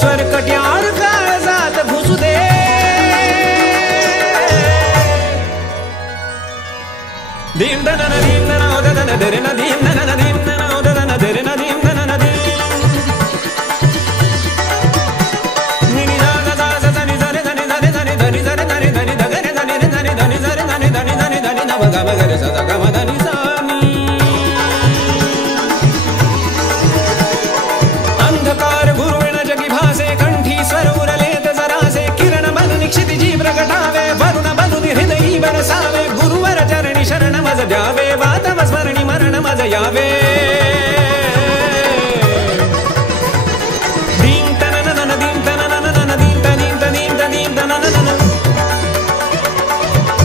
स्वर कट्यार काळजात घुसू दे. दीन दन दीन दन दन दरे न दीन दन दीन दन दन दरे न दीन दन दीन निनी दा दा दा दा नि जरे धनी धनी धनी धनी जरे धनी धनी धगरे धनी धनी धनी जरे धनी धनी धनी धनी न ग ग रे सा ग म धनी सा नि. अंधकार गुरुविण जगी भासे कंठी स्वर उरलेत जरासे किरण बन क्षितिजी प्रगटावे वरुण बनुनी हृदयी बरसावे गुरुवर चरणी शरण मज द्यावे वातव स्मरणी मरण मज यावे.